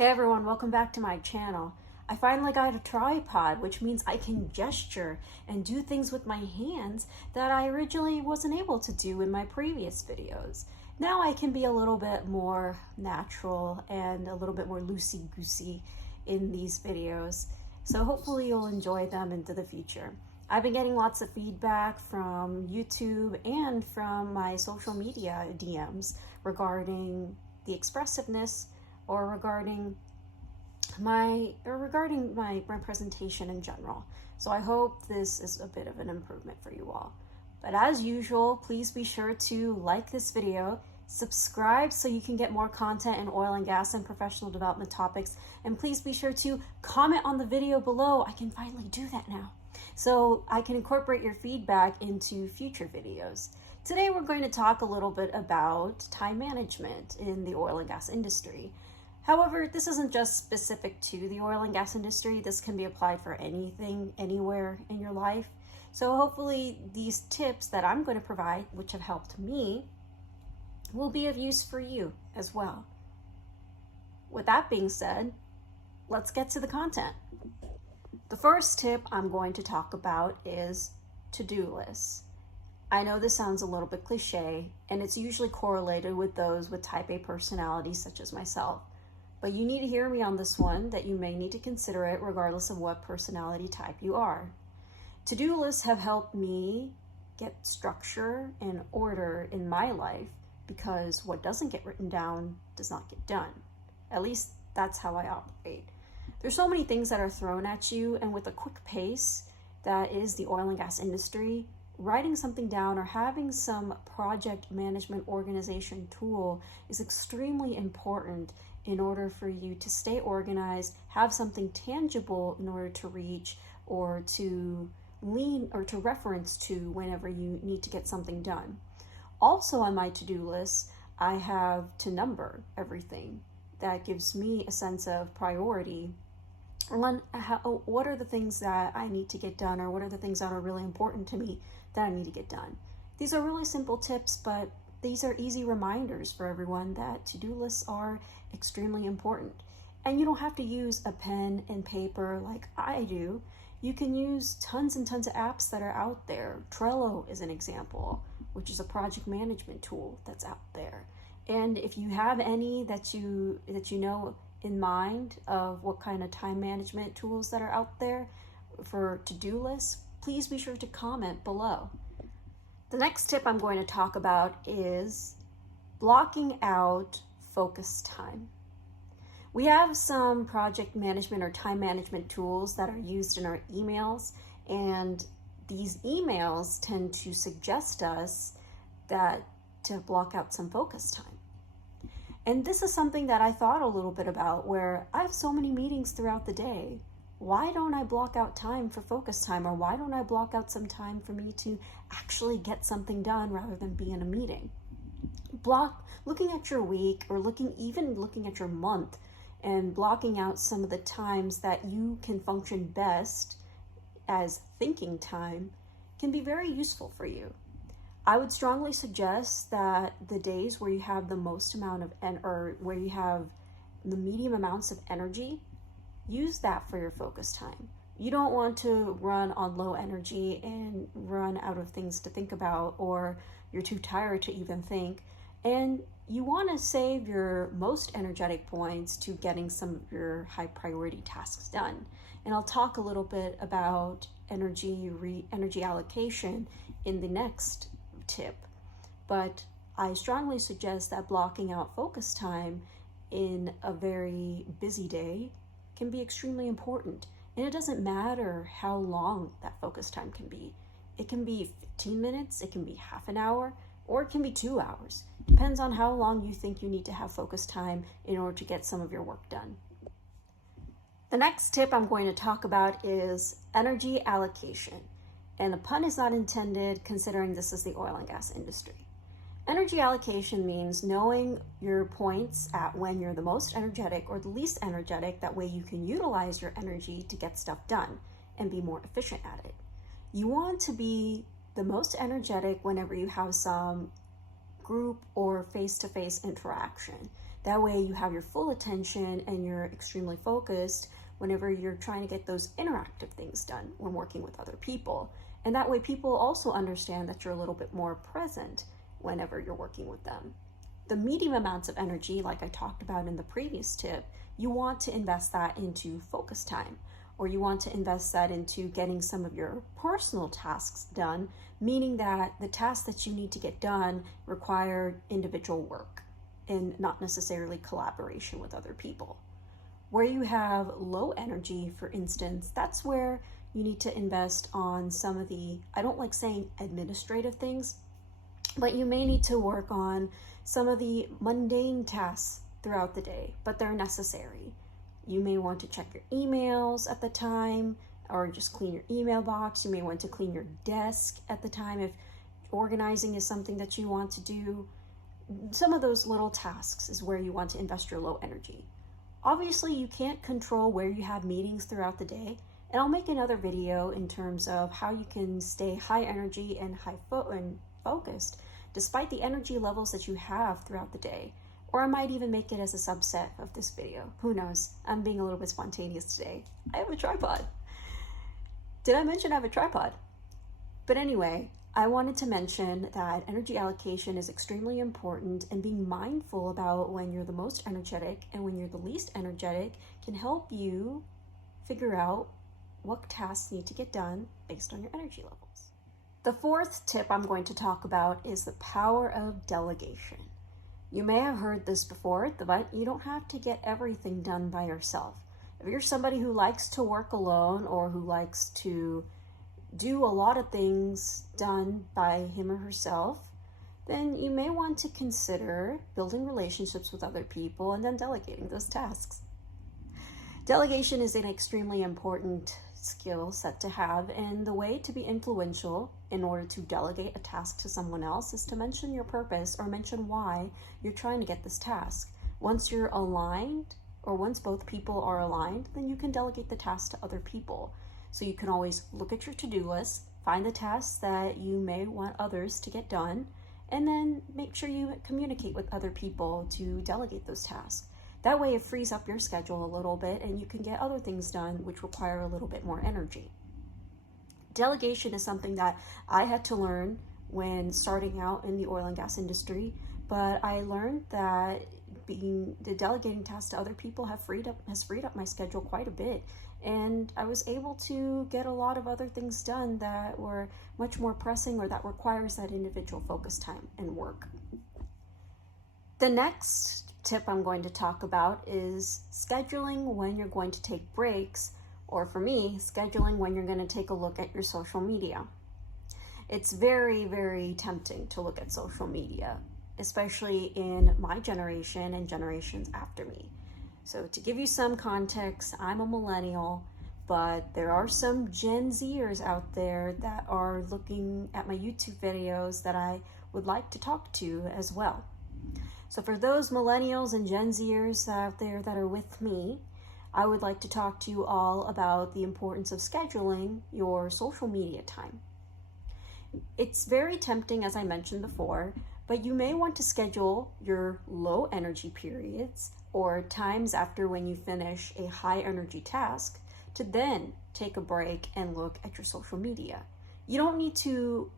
Hey everyone, welcome back to my channel. I finally got a tripod, which means I can gesture and do things with my hands that I originally wasn't able to do in my previous videos. Now I can be a little bit more natural and a little bit more loosey-goosey in these videos. So hopefully you'll enjoy them into the future. I've been getting lots of feedback from YouTube and from my social media DMs regarding the expressiveness or regarding my presentation in general. So I hope this is a bit of an improvement for you all. But as usual, please be sure to like this video, subscribe so you can get more content in oil and gas and professional development topics, and please be sure to comment on the video below. I can finally do that now, so I can incorporate your feedback into future videos. Today we're going to talk a little bit about time management in the oil and gas industry. However, this isn't just specific to the oil and gas industry. This can be applied for anything, anywhere in your life. So hopefully these tips that I'm going to provide, which have helped me, will be of use for you as well. With that being said, let's get to the content. The first tip I'm going to talk about is to-do lists. I know this sounds a little bit cliche, and it's usually correlated with those with type A personalities such as myself. But you need to hear me on this one, that you may need to consider it regardless of what personality type you are. To-do lists have helped me get structure and order in my life, because what doesn't get written down does not get done. At least that's how I operate. There's so many things that are thrown at you, and with a quick pace that is the oil and gas industry, writing something down or having some project management organization tool is extremely important in order for you to stay organized, have something tangible in order to reach or to lean or to reference to whenever you need to get something done. Also on my to-do list, I have to number everything. That gives me a sense of priority. What are the things that I need to get done, or what are the things that are really important to me that I need to get done? These are really simple tips, but these are easy reminders for everyone that to-do lists are extremely important. And you don't have to use a pen and paper like I do. You can use tons and tons of apps that are out there. Trello is an example, which is a project management tool that's out there. And if you have any that you know in mind of what kind of time management tools that are out there for to-do lists, please be sure to comment below. The next tip I'm going to talk about is blocking out focus time. We have some project management or time management tools that are used in our emails, and these emails tend to suggest us that to block out some focus time. And this is something that I thought a little bit about, where I have so many meetings throughout the day. Why don't I block out time for focus time, or why don't I block out some time for me to actually get something done rather than be in a meeting? Looking at your week, or even looking at your month, and blocking out some of the times that you can function best as thinking time can be very useful for you. I would strongly suggest that the days where you have the most amount of where you have the medium amounts of energy, use that for your focus time. You don't want to run on low energy and run out of things to think about, or you're too tired to even think. And you want to save your most energetic points to getting some of your high priority tasks done. And I'll talk a little bit about energy allocation in the next tip. But I strongly suggest that blocking out focus time in a very busy day can be extremely important. And it doesn't matter how long that focus time can be. It can be 15 minutes, it can be half an hour, or it can be 2 hours. Depends on how long you think you need to have focus time in order to get some of your work done. The next tip I'm going to talk about is energy allocation. And the pun is not intended, considering this is the oil and gas industry. Energy allocation means knowing your points at when you're the most energetic or the least energetic. That way you can utilize your energy to get stuff done and be more efficient at it. You want to be the most energetic whenever you have some group or face-to-face interaction. That way you have your full attention and you're extremely focused whenever you're trying to get those interactive things done when working with other people. And that way people also understand that you're a little bit more present whenever you're working with them. The medium amounts of energy, like I talked about in the previous tip, you want to invest that into focus time, or you want to invest that into getting some of your personal tasks done, meaning that the tasks that you need to get done require individual work and not necessarily collaboration with other people. Where you have low energy, for instance, that's where you need to invest on some of the, I don't like saying administrative things, but you may need to work on some of the mundane tasks throughout the day, but they're necessary. You may want to check your emails at the time, or just clean your email box. You may want to clean your desk at the time if organizing is something that you want to do. Some of those little tasks is where you want to invest your low energy. Obviously, you can't control where you have meetings throughout the day, and I'll make another video in terms of how you can stay high energy and focused despite the energy levels that you have throughout the day. Or I might even make it as a subset of this video. Who knows? I'm being a little bit spontaneous today. I have a tripod. Did I mention I have a tripod? But anyway, I wanted to mention that energy allocation is extremely important, and being mindful about when you're the most energetic and when you're the least energetic can help you figure out what tasks need to get done based on your energy levels. The fourth tip I'm going to talk about is the power of delegation. You may have heard this before, but you don't have to get everything done by yourself. If you're somebody who likes to work alone or who likes to do a lot of things done by him or herself, then you may want to consider building relationships with other people and then delegating those tasks. Delegation is an extremely important skill set to have, and the way to be influential in order to delegate a task to someone else is to mention your purpose or mention why you're trying to get this task. Once you're aligned, or once both people are aligned, then you can delegate the task to other people. So you can always look at your to-do list, find the tasks that you may want others to get done, and then make sure you communicate with other people to delegate those tasks. That way it frees up your schedule a little bit and you can get other things done which require a little bit more energy. Delegation is something that I had to learn when starting out in the oil and gas industry, but I learned that the delegating tasks to other people has freed up my schedule quite a bit, and I was able to get a lot of other things done that were much more pressing or that requires that individual focus time and work. The next tip I'm going to talk about is scheduling when you're going to take breaks, or for me, scheduling when you're going to take a look at your social media. It's very, very tempting to look at social media, especially in my generation and generations after me. So to give you some context, I'm a millennial, but there are some Gen Zers out there that are looking at my YouTube videos that I would like to talk to as well. So for those millennials and Gen Zers out there that are with me, I would like to talk to you all about the importance of scheduling your social media time. It's very tempting, as I mentioned before, but you may want to schedule your low energy periods or times after when you finish a high energy task to then take a break and look at your social media. You don't need to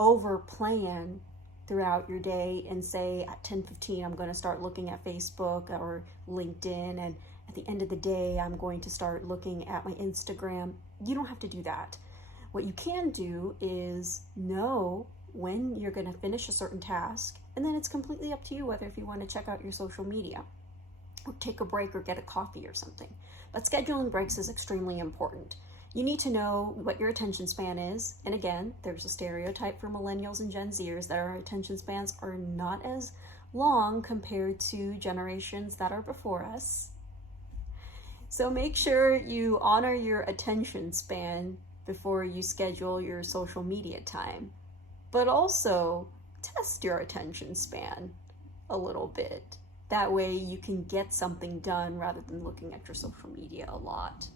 over plan throughout your day and say at 10:15 I'm going to start looking at Facebook or LinkedIn, and at the end of the day I'm going to start looking at my Instagram. You don't have to do that. What you can do is know when you're going to finish a certain task, and then it's completely up to you whether if you want to check out your social media or take a break or get a coffee or something. But scheduling breaks is extremely important. You need to know what your attention span is. And again, there's a stereotype for millennials and Gen Zers that our attention spans are not as long compared to generations that are before us. So make sure you honor your attention span before you schedule your social media time. But also test your attention span a little bit. That way you can get something done rather than looking at your social media a lot.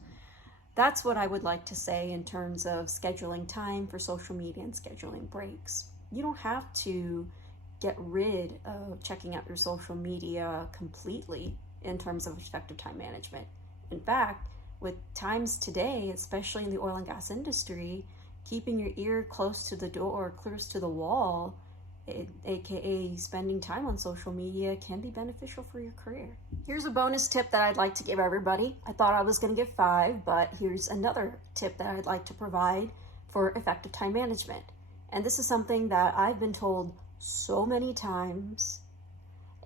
That's what I would like to say in terms of scheduling time for social media and scheduling breaks. You don't have to get rid of checking out your social media completely in terms of effective time management. In fact, with times today, especially in the oil and gas industry, keeping your ear close to the door, close to the wall, aka spending time on social media, can be beneficial for your career. Here's a bonus tip that I'd like to give everybody. I thought I was going to give 5, but here's another tip that I'd like to provide for effective time management. And this is something that I've been told so many times,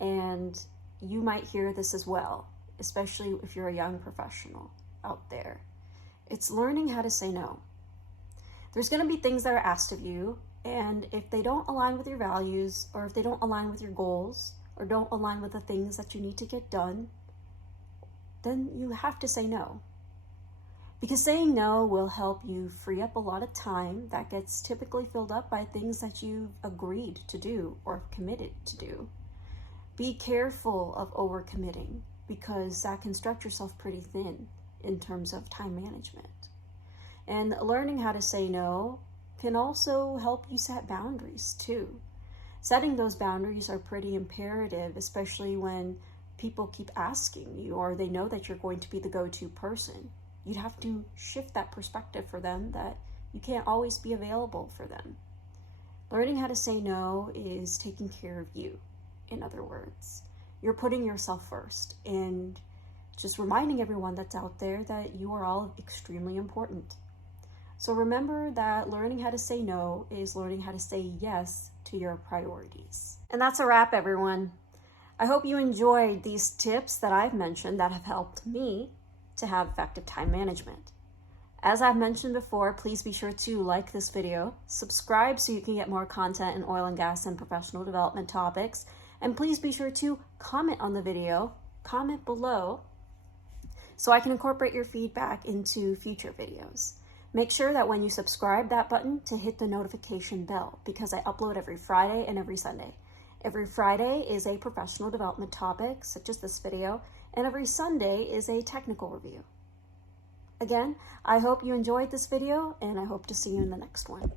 and you might hear this as well, especially if you're a young professional out there. It's learning how to say no. There's going to be things that are asked of you, and if they don't align with your values, or if they don't align with your goals, or don't align with the things that you need to get done, then you have to say no. Because saying no will help you free up a lot of time that gets typically filled up by things that you've agreed to do or committed to do. Be careful of overcommitting, because that can stretch yourself pretty thin in terms of time management. And learning how to say no can also help you set boundaries too. Setting those boundaries are pretty imperative, especially when people keep asking you, or they know that you're going to be the go-to person. You'd have to shift that perspective for them that you can't always be available for them. Learning how to say no is taking care of you, in other words. You're putting yourself first, and just reminding everyone that's out there that you are all extremely important. So remember that learning how to say no is learning how to say yes to your priorities. And that's a wrap, everyone. I hope you enjoyed these tips that I've mentioned that have helped me to have effective time management. As I've mentioned before, please be sure to like this video, subscribe so you can get more content in oil and gas and professional development topics, and please be sure to comment on the video, comment below, so I can incorporate your feedback into future videos. Make sure that when you subscribe that button to hit the notification bell, because I upload every Friday and every Sunday. Every Friday is a professional development topic, such as this video, and every Sunday is a technical review. Again, I hope you enjoyed this video, and I hope to see you in the next one.